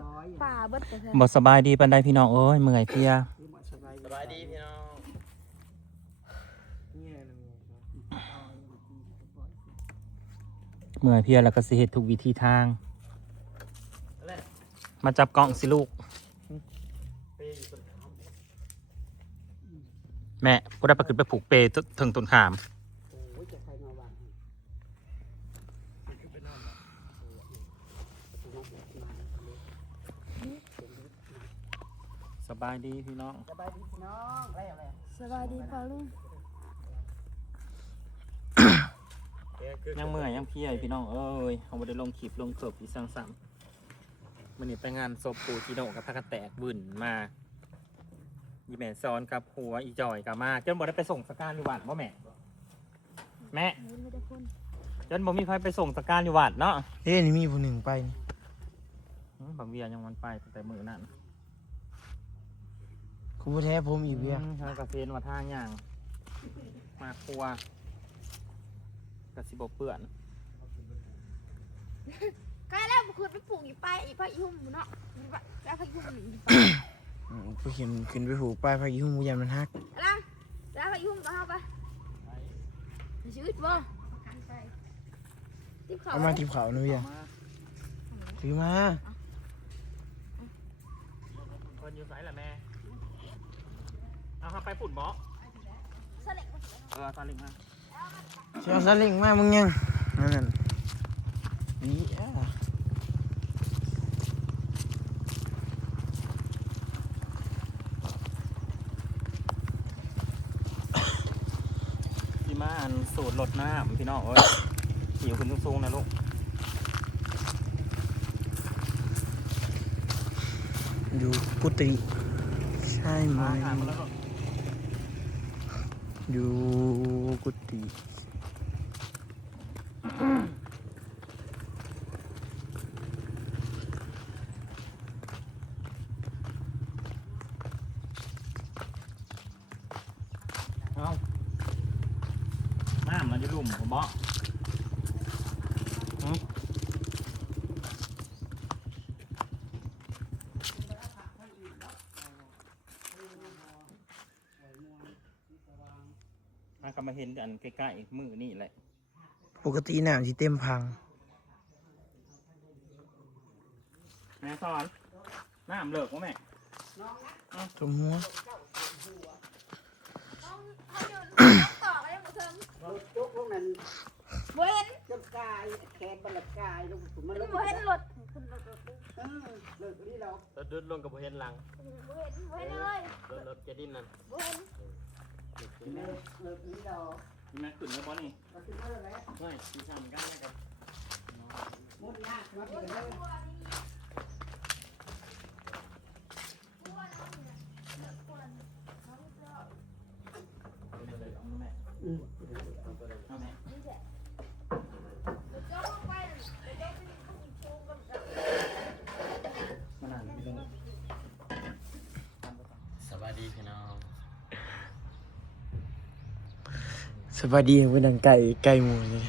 ดป่าเบิดกัน บ่สบายดีปานใดพี่น้องเอ้ยเมื่อยเพลีย สบายดีพี่น้อง เมื่อยเพลียแล้วก็สิเฮ็ดทุกวิธีทาง มาจับกล้องสิลูก แม่บ่ได้ไปขึ้นไปผูกเปถึงต้นขาม สบายดีพี่น้อง สบายดีพี่น้องแล้ว สบายดีป่าลุง ยังเมื่อยยังเพลียอยู่พี่น้องเอ้ยเอาบ่ได้ลงคลิปลงเกิบอีสังสามมื้อนี้ไปงานศพปู่จิโนะกับพากันแตกบึ้นมาอีแม่ซ้อนกับหัวอีจอยกับมาจนบ่ได้ไปส่งสการอยู่วัดบ่แม่แม่ ไม่ได้คน จนบ่มีใครไปส่งสการอยู่วัดเนาะ นี่มีผู้หนึ่งไป บางเวียยังมันไปตั้งแต่มื้อนั้น คุณผู้แท้ผมอีกเบี้ย ทางกระเซนมาทางอย่างมาครัวกระสิบเปื่อน ใกล้แล้วคุณไปปลูกอีไปอีพะยุ่มเนาะแล้วพะยุ่มอีไป ผู้เขียนขึ้นไปผูกป้ายพายุหูยันมันฮัก แล้วพะยุ่มก็เข้าไปชีวิตบ่ที่เขา เอามาทีมเขาหน่อยเบี้ยถือมา คนอยู่ไสล่ะแม่เอาเข้าไปฝุ่นบ่ สลิง ซาลิงมา เชียวซาเล้งมามึงยังนั่นดีอ่ะ ที่มาอันสูตรลดน้ำพี่น้องเอ้ยหิวขึ้นสูงๆนะลูก อยู่กุฏิใช่ไหม มาถามมาแล้วก็ อยู่กุฏิ เอาน้ำมันจะลุ่มผมบอกถ้ากลับมาเห็นอันใกล้ๆมือนี่แหละ ปกติน้ำที่เต็มพัง แม่สอนน้ำเลิกวะแม่ สมหัว ต่อกันยังบ่เทิง จุกพวกนั้น บ่เห็น จะกายแขนบรรกายลงสุดมันลง บ่เห็นรถ เลิกนี่เรา รถดุดลงกับเห็นหลัง บ่เห็นเลย รถจะดิ้นนั่น บ่เห็น เลิกนี่เรา นี่แม่ขึ้นแล้วบอนี่ เราขึ้นมาแล้ว ไม่ที่ทำกันนะครับ มุดหน้ามาเดินเลย เอาแม่มานั่งนี่ตรงนี้ สบายดีพี่น้อง สวัสดีเป็นดังไก่หมูเลย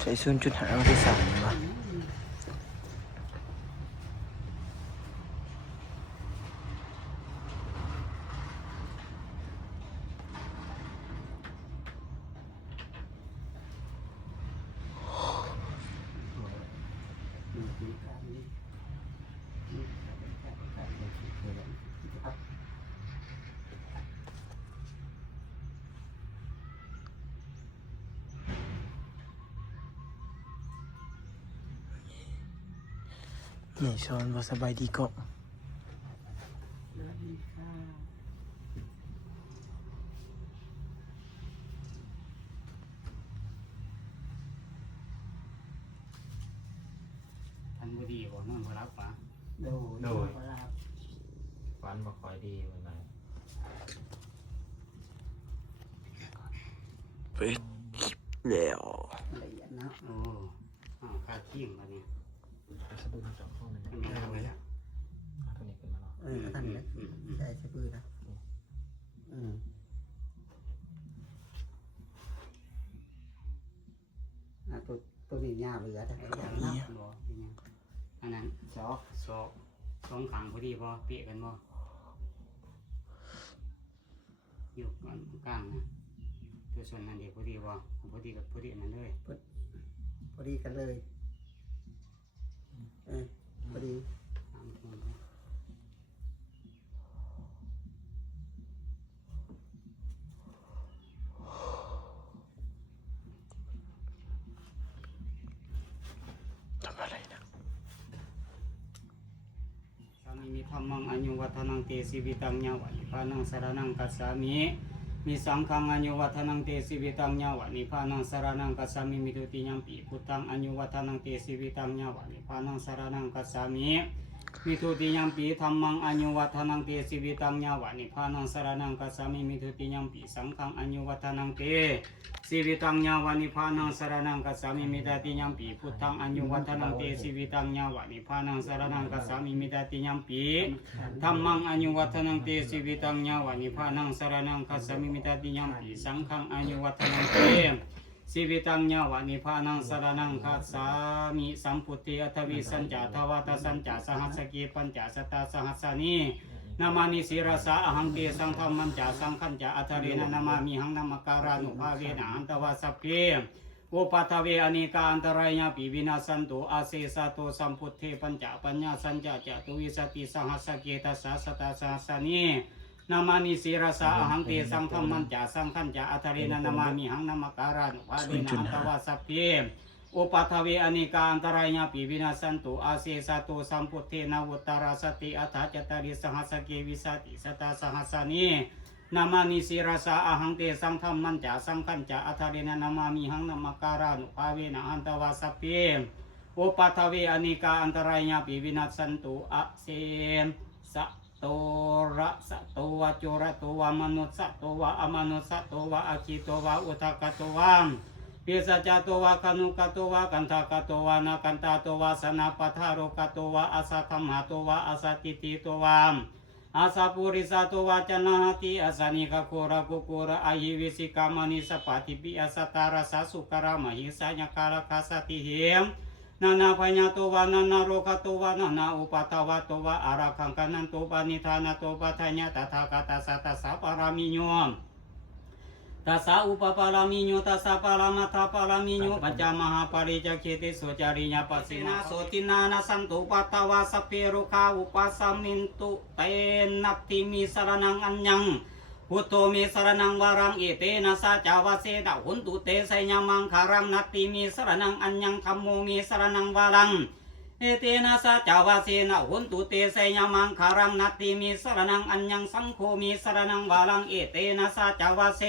ใช้0.5วันที่3ว่ะนี่ช้อนบ่สบายดีก็ ทันบุดีบอกนอนพอรับปะ โดย ฟันบ่ค่อยดีเหมือนกัน เป็ดแล้ว ละเอียดนะ โอ้อ้าวคาขี้มาเนี่ย สะดุ้งจับข้อมัน มันไม่ทำอะไรแล้ว ตัวนี้ขึ้นมาเนาะ ท่านเนี่ยใช่ใช่ปืนนะ หญ้าเบื่อแต่ก็อย่าง บ่ เนาะ เป็นหยังอันนั้นสองขังพอดีบ่เปียกันบ่อยู่ก่อนกลางนะตัวส่วนนั้นเดี๋ยวพอดีบ่พอดีกับพอดีอันนั้นเลย พอดีกันเลยพอดี ตามตรงไป ทำอะไรนะ สามีมีธรรมังอายุวัฒนังเตสิวิตังญาวะนิพพานังสรณังคัจฉามิมีสังฆังอายุวัฒนังเตสิวิตังญาวะนิพพานังสรณังคัจฉามิมิทุติยัมปิพุทธังอายุวัฒนังเตสิวิตังญาวะนิพพานังสรณังคัจฉามิมิทุติยัมปิธัมมังอายุวัฒนังเตสิวิตังญาวะนิพพานังสรณังคัจฉามิมิทุติยัมปิสังฆังอายุวัฒนังเตสิวิตังญาวะนิพพานังสรณังคัจฉามิมิตติยัมปิพุทธังอายุวัฒนังเตสิวิตังญาวะนิพพานังสรณังคัจฉามิมิตติยัมปิธัมมังอายุวัฒนังเตสิวิตังญาวะนิพพานังสรณังคัจฉามิมิตติยัมปิสังฆังอายุวัฒนังเตสิวิตังญาวะนิพพานังสรณังคัจฉามิสัมพุทธิอัตวิสัญจาทวาตสัญจาสหัสสกิปัญจสตตาสหัสสนีนามานิศิรสาอหังเตสังธรรมัญจาสังขัญจาอัทเรนะนามามิหังนามการานุภาเวนะอันตวาสัพเพอุปัฏฐเวอเนกาอันตรายญาปิวินาสันตุอาเสสะโตสัมพุทเทปัญจปัญญาสัญจาจตุวิสติสหัสสเกตัสสะสตาสหัสสนีนามานิศิรสาอหังเตสังธรรมัญจาสังขัญจาอัทเรนะนามามิหังนามการานุภาเวนะอันตวาสัพเพอุปัฏฐเวอเนกาอันตรายญาปิวินาสันตุอาเสสะโตสัมพุทเทนาวุตตราสติอัฏฐจตริสหัสสเกวิสติสตาสหัสสนีนามานิศิรสาอหังเตสังธรรมัญจาสังขัญจาอัทเรนะนามามิหังนามการานุภาเวนะอันตวาสัพเพอุปัฏฐเวอเนกาอันตรายญาปิวินาสันตุอาเสสะโตระสะโตวะโจระโตวะมนุสสะโตวะอมนุสสะโตวะอคิโตวะอุทกโตวะปิสัจจโตวะคนุกโตวะกันทกโตวะนากันตาโตวะสนาปทารกโตวะอาสัทธมหาโตวะอาสัติติโตวะอาสาปุริสาโตวะจนะหติอาสานิกโคระกุโกระอาหิวิสิกามนิสปฏิปิอาสตาราสสุกรามหิสายกาลคาสติเหมนานาพญาโตวะนานาโรคโตวะนานาอุปาทวะโตวะอาราคังกันันโตปานิธานาโตปัฏญาตถาคตาสัตตสะปารามิโยตัสสะอุปปารามิโยตัสสะปารามัทธปารามิโยปัจจามหาปริจเขติโสจาริยาปัสสินาโสตินานาสันตุปัตตวาสเพรุขาอุปัสสมินตุเตนัตติมิสรนังอัญญังพุทโธมิสรนังวารังเอเตนะสะจาวาเสดะหุนตุเตไสยมังคารังนัตติมิสรนังอัญญังธัมโมมิสรนังวารังเอเตนะสะจาวาเสนะหุนตุเตไสยมังคารังนัตติมิสรนังอัญญังสังโฆมิสรนังวารังเอเตนะสะจาวาเส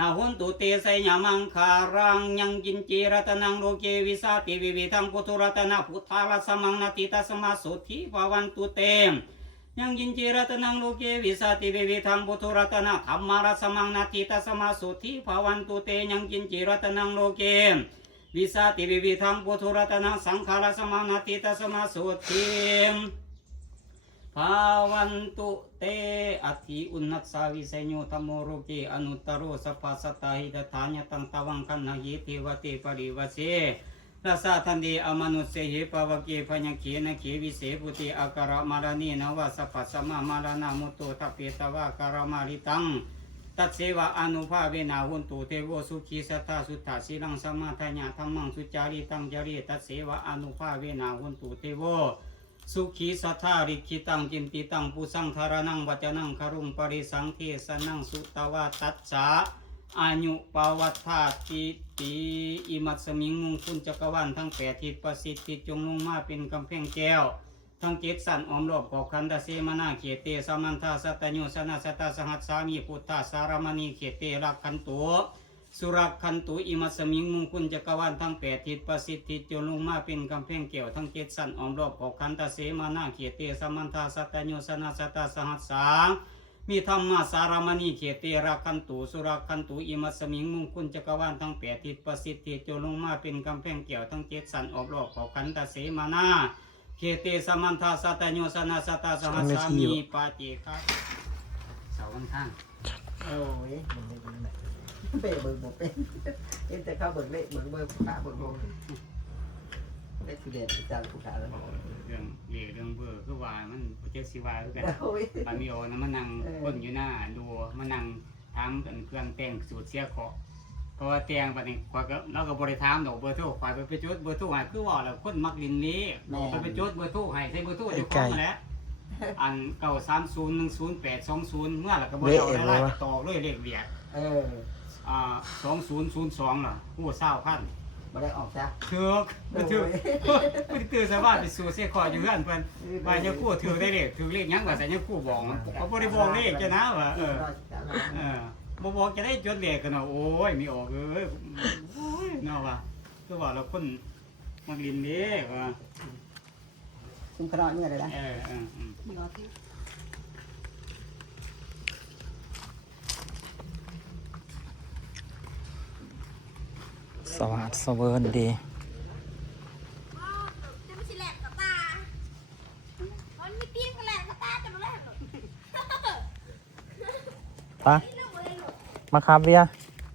นาหุนตุเตไสยมังคารังยังกินจีรัตนังโลเกวิสาติวิวิธังพุทธรัตนะพุทธาลัสมังนาติตัสมาสุธิภวันตุเตยังกินจีรัตนังโลเกวิสาติวิวิธังพุทธรัตนะธรรมาลัสมังนาติตัสมาสุธิภวันตุเตยังกินจีรัตนังโลเกวิสาติวิวิธังพุทธรัตนะสังฆาลัสมังนาติตัสมาสุธิภาวันตุเตอธิอุนัสสาวิเศโยธรรมโมโรเกอนุตตโรสัพพสัตตาหิตถาญตังตวังคันหิเทวเตปริวเสรัสสะทันเดอมนุสเสหิปวเกพยังเขนะเขวิเศปุติอาการะมารานีนวะสัพพสัมมามารานามุตโตทัพเปตวะการะมาริตังตัดเสวะอนุภาเวนาหุนตุเทโวสุขีสัทธาสุทธาสีลังสมาทญาธรรมังสุจาริตังจาริตัดเสวะอนุภาเวนาหุนตุเทโวสุขีสัทธาริกิตังจินติตังปุสังธารนังวัจนังคารุงปริสังเทสนังสุตวะตัสสะอายุปวัฏฐาติติอิมัตสมิงมุงคุณจักรวาลทั้ง8ทิศประสิทธิจงลงมาเป็นกำแพงแก้วทั้ง7สันอ้อมรอบขอบขันธเสมนาเขเตสมันทาสัตโยสนะสัตตสหัสสามีพุทธาสารมณีเขเตรักขันตุสุรักขันตุอิมัสมิงมุงคุณจักรวาลทั้ง8ทิศประสิทธิจงลงมาเป็นกำแพงแก้วทั้ง7สันอ้อมรอบขอบขันธเสมนาเขเตสมันทาสัตโยสนะสัตตสหัสสามีธรรมะสารมณีเขเตระคันตุสุรคันตุอิมัสมิงมุงคุณจักรวาลทั้ง8ทิศประสิทธิจงลงมาเป็นกำแพงแก้วทั้ง7สันออบรอบของขันตเสมานาเขเตสมันทาสัตโยสนะสัตตสหัสสามีปาเจคะเสาข้างข้าง โอ้ยมันไม่เป็นไรเบะเบิ่งบ่เป็นเห็นแต่เขาเบิ่งเละเบิ่งขาเบิ่งลง เอ็กซิเดนต์จางผู้ขาแล้ว เรื่องเรื่องเบอร์คือว่ามันโปรเจกต์ซีวายคือกัน โอ้ย ปามิโอนะมันนั่งคนอยู่หน้าดูมันนั่งถามกันเครื่องแต่งสูตรเสียเคาะเพราะว่าแต่งบัดนี้ข่อยก็เราก็บ่ได้ถามดอกเบอร์โทรข่อยไปจดเบอร์โทรให้คือว่าแล้วคนมักลินนี้ไปจดเบอร์โทรให้ใส่เบอร์โทรเจ้าของนั่นแหละอัน930108220เมื่อแล้วก็บ่ได้เอาได้ต่อเลยเลขเบียด 2002ล่ะกู้20,000 มาได้ออกจ้ะ ถือกบ่ถือกเพิ่นตื่นสบายไปสู่เสียคออยู่เฮือนเพิ่นว่าจะกู้ถือได้เลขถือเลขหยังว่าแต่ยังกู้บอกเขาบ่ได้บอกเลขจ้ะนะว่าบ่บอกจะได้จดเลขกันเนาะโอ้ยมีออกโอ้ยเนาะว่าคือว่าเราคนมักลินเด้ว่า ซุ้มขนมเนี่ยเลยนะ มึงเอาที่ สวัสดีเวิร์นดี จะไม่ใช่แหลกกับตามันมีตีนกับแหลกกับตาจะมาแหลกหรอ ปะมาครับเบียร์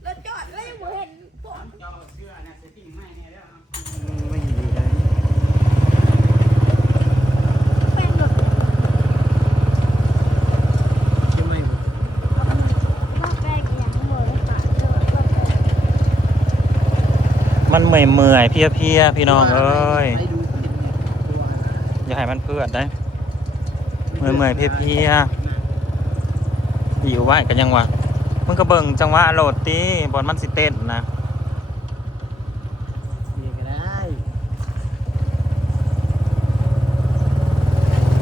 แล้วจอดแล้วยังไม่เห็นปอด เจ้าเสื้อน่ะเซตติ้งให้เนี่ยแล้ว ไม่ดีเลย เป็นหลุด ใช่ไหม ว่าแป้งอย่างหมดเลยค่ะ มันเมื่อยๆเพลียๆพี่น้องเอ้ย ไม่ดูคนเดียวตัว อย่าให้มันเพื่อนได้เมื่อยๆเพลียๆอยู่ไว้กันยังวะมึงก็เบิ่งจังหวะโหลดตีบอลมันสิเต้นนะ นี่ก็ได้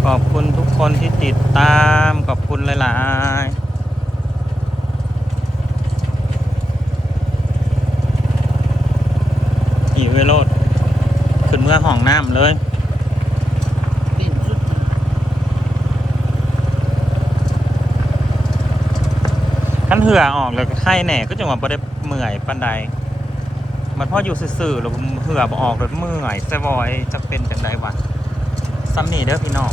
ขอบคุณทุกคนที่ติดตามขอบคุณหลายๆหิวเวโรดขึ้นเมื่อห้องน้ำเลย เต้นสุด ขั้นเหือออกเลยไข้แหน่ก็จังหวะบ่ได้เมื่อยปันใดมันพออยู่ซื่อๆแล้วเหือบ่ออกเลยเมื่อยสะวอยจะเป็นจังไดวะซ้ำนี่เด้อพี่น้อง